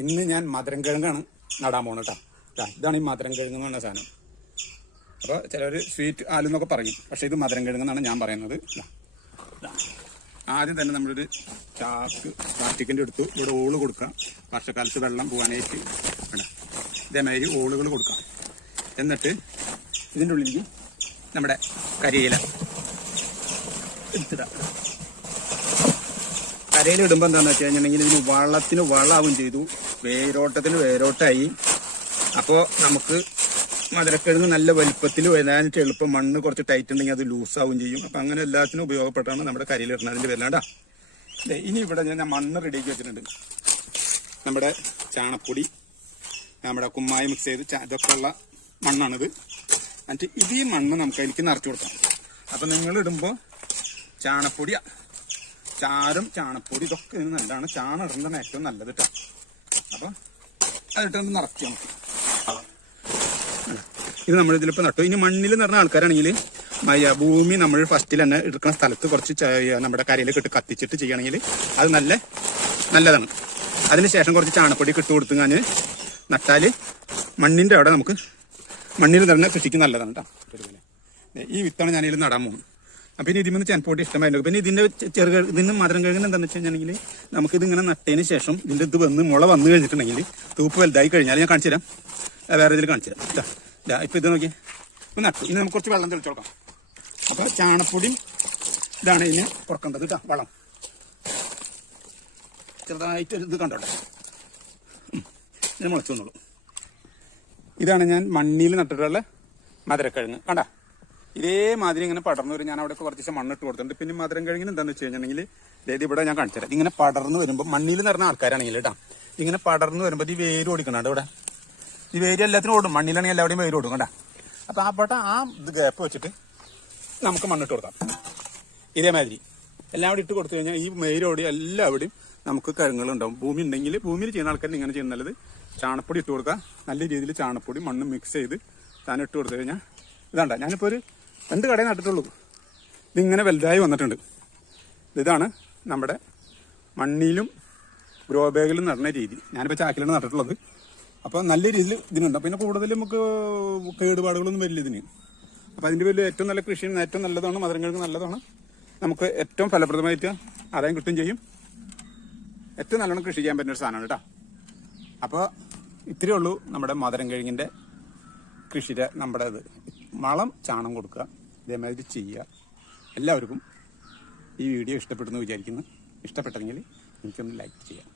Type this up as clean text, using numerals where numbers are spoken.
ഇന്ന് ഞാൻ മധുരം കിഴങ്ങാണ് നടാൻ പോകുന്നത് കേട്ടോ. ഇതാണ് ഈ മധുരം കിഴങ്ങ് എന്ന് പറഞ്ഞ സാധനം. അപ്പോൾ ചിലർ സ്വീറ്റ് ആലെന്നൊക്കെ പറയും, പക്ഷേ ഇത് മധുരം കിഴങ്ങെന്നാണ് ഞാൻ പറയുന്നത്. ആദ്യം തന്നെ നമ്മളൊരു പ്ലാസ്റ്റിക്കിൻ്റെ എടുത്തു ഇവിടെ ഓള് കൊടുക്കാം. വർഷക്കാലത്ത് വെള്ളം പോകാനായിട്ട് ഇതേമാതിരി ഓളുകൾ കൊടുക്കാം. എന്നിട്ട് ഇതിൻ്റെ ഉള്ളിലേക്ക് നമ്മുടെ കരിയില എടുത്തിടാം. കരയിൽ ഇടുമ്പോൾ എന്താണെന്ന് വെച്ച് കഴിഞ്ഞിട്ടുണ്ടെങ്കിൽ ഇതിന് വള്ളത്തിന് വളമാവും ചെയ്തു, വേരോട്ടത്തിന് വേരോട്ടായി. അപ്പോൾ നമുക്ക് മധുരക്കിഴങ്ങ് നല്ല വലുപ്പത്തിൽ വരാനായിട്ട് എളുപ്പം. മണ്ണ് കുറച്ച് ടൈറ്റ് ഉണ്ടെങ്കിൽ അത് ലൂസാവും ചെയ്യും. അപ്പം അങ്ങനെ എല്ലാത്തിനും ഉപയോഗപ്പെട്ടാണ് നമ്മുടെ കരയിൽ ഇടുന്നത്. അതിൻ്റെ പേരിലാണ്ടാ. ഇനി ഇവിടെ ഞാൻ മണ്ണ് റെഡിയാക്കി വെച്ചിട്ടുണ്ട്. നമ്മുടെ ചാണപ്പൊടി, നമ്മുടെ കുമ്മായി മിക്സ് ചെയ്ത് ഇതൊക്കെ ഉള്ള മണ്ണാണിത്. എന്നിട്ട് ഇത് ഈ മണ്ണ് നമുക്ക് അതിലേക്ക് നിറച്ചു കൊടുക്കാം. അപ്പം നിങ്ങൾ ഇടുമ്പോൾ ചാണപ്പൊടി, ചാരം, ചാണപ്പൊടി ഇതൊക്കെ ഇതിന് നല്ലതാണ്. ചാണം ഇടുന്നതാണ് ഏറ്റവും നല്ലത് കേട്ടോ. അപ്പം അതിട്ടൊന്ന് നിറച്ച് നമുക്ക് ഇത് നമ്മൾ ഇതിലിപ്പോൾ നട്ടു. ഇനി മണ്ണിൽ നിറഞ്ഞ ആൾക്കാരാണെങ്കിൽ ഭൂമി നമ്മൾ ഫസ്റ്റിൽ തന്നെ എടുക്കുന്ന സ്ഥലത്ത് കുറച്ച് നമ്മുടെ കരയിലേക്ക് ഇട്ട് കത്തിച്ചിട്ട് ചെയ്യുകയാണെങ്കിൽ അത് നല്ലതാണ്. അതിനുശേഷം കുറച്ച് ചാണപ്പൊടി ഇട്ട് കൊടുത്തു ഞാൻ നട്ടാൽ മണ്ണിൻ്റെ അവിടെ നമുക്ക് മണ്ണിൽ നിറഞ്ഞ കൃഷിക്ക് നല്ലതാണ് കേട്ടോ. ഈ വിത്താണ് ഞാനിതിൽ നടാൻ പോകും. അപ്പം ഇനി ഇതിന് ചെനപ്പോട്ടി ഇഷ്ടമായിരുന്നു. പിന്നെ ഇതിന് മധുരം കിഴങ്ങിന് എന്താണെന്ന് വെച്ച് കഴിഞ്ഞാൽ നമുക്കിതിങ്ങനെ നട്ടതിന് ശേഷം ഇതിൻ്റെ ഇത് മുള വന്നു കഴിഞ്ഞിട്ടുണ്ടെങ്കിൽ തൂപ്പ് വലുതായി കഴിഞ്ഞാൽ ഞാൻ കാണിച്ചു തരാം. വേറെ ഇതിൽ കാണിച്ചു തരാം കേട്ടോ. ഇപ്പം ഇത് നോക്കി ഇപ്പം നട്ടു. ഇനി നമുക്ക് കുറച്ച് വെള്ളം തെളിച്ചു കൊടുക്കാം. അപ്പോൾ ചാണപ്പൊടി ഇതാണ് ഇതിന് കൊടുക്കേണ്ടത് കേട്ടോ. വളം ചെറുതായിട്ട് ഇത് കണ്ടോട്ടെ, ഇതിന് മുളച്ചു വന്നോളൂ. ഇതാണ് ഞാൻ മണ്ണിൽ നട്ടിട്ടുള്ള മധുരക്കിഴങ്ങ്. കണ്ട ഇതേമാതിരി ഇങ്ങനെ പടർന്നു വരും. ഞാൻ അവിടെ കുറച്ച് ദിവസം മണ്ണിട്ട് കൊടുത്തിട്ടുണ്ട്. പിന്നെ മധുരം കിഴങ്ങിന് എന്താണെന്ന് വെച്ച് കഴിഞ്ഞിട്ടുണ്ടെങ്കിൽ അതായത് ഇവിടെ ഞാൻ കാണിച്ചു തരാം. ഇങ്ങനെ പടർന്നു വരുമ്പോൾ മണ്ണിൽ നിറഞ്ഞ ആൾക്കാരാണെങ്കിൽ കേട്ടോ, ഇങ്ങനെ പടർന്നു വരുമ്പോൾ ഈ വേര് ഓടിക്കണം. ഇവിടെ ഈ വേര് എല്ലാത്തിനും ഓടും. മണ്ണിലാണെങ്കിൽ എല്ലാവരുടെയും വേര് ഓടും കേട്ടോ. അപ്പം ആ ഇത് ഗ്യാപ്പ് വെച്ചിട്ട് നമുക്ക് മണ്ണിട്ട് കൊടുക്കാം. ഇതേമാതിരി എല്ലാവരും ഇട്ട് കൊടുത്തു കഴിഞ്ഞാൽ ഈ വേരോടി എല്ലാവിടെയും നമുക്ക് കിഴങ്ങുകളുണ്ടാവും. ഭൂമി ഉണ്ടെങ്കിൽ ഭൂമിയിൽ ചെയ്യുന്ന ആൾക്കാർ ഇങ്ങനെ ചെയ്യുന്ന നല്ലത്. ചാണപ്പൊടി ഇട്ട് കൊടുക്കുക. നല്ല രീതിയിൽ ചാണപ്പൊടി മണ്ണ് മിക്സ് ചെയ്ത് താൻ ഇട്ട് കൊടുത്തു കഴിഞ്ഞാൽ ഇതാണ്ട. ഞാനിപ്പോൾ ഒരു 2 കടയിൽ നട്ടിട്ടുള്ളൂ. ഇതിങ്ങനെ വലുതായി വന്നിട്ടുണ്ട്. ഇതാണ് നമ്മുടെ മണ്ണിലും ഗ്രോ ബാഗിലും നടുന്ന രീതി. ഞാനിപ്പോൾ ചാക്കിലാണ് നട്ടിട്ടുള്ളത്. അപ്പോൾ നല്ല രീതിയിൽ ഇതിനുണ്ട്. പിന്നെ കൂടുതൽ നമുക്ക് കേടുപാടുകളൊന്നും വരില്ല ഇതിന്. അപ്പോൾ അതിൻ്റെ പേരിൽ ഏറ്റവും നല്ല കൃഷിയും ഏറ്റവും നല്ലതാണ്. മധുരം കിഴങ്ങ് നല്ലതാണ്. നമുക്ക് ഏറ്റവും ഫലപ്രദമായിട്ട് ആദായം കിട്ടും ചെയ്യും. ഏറ്റവും നല്ലോണം കൃഷി ചെയ്യാൻ പറ്റുന്ന ഒരു സാധനമാണ് കേട്ടോ. അപ്പോൾ ഇത്രയേ ഉള്ളൂ നമ്മുടെ മധുരം കിഴങ്ങിൻ്റെ കൃഷിയുടെ നമ്മുടെ ഇത്. വളം ചാണം കൊടുക്കുക, ഇതേമാതിരി ചെയ്യുക. എല്ലാവർക്കും ഈ വീഡിയോ ഇഷ്ടപ്പെട്ടെന്ന് വിചാരിക്കുന്നു. ഇഷ്ടപ്പെട്ടെങ്കിൽ എനിക്കൊന്ന് ലൈക്ക് ചെയ്യാം.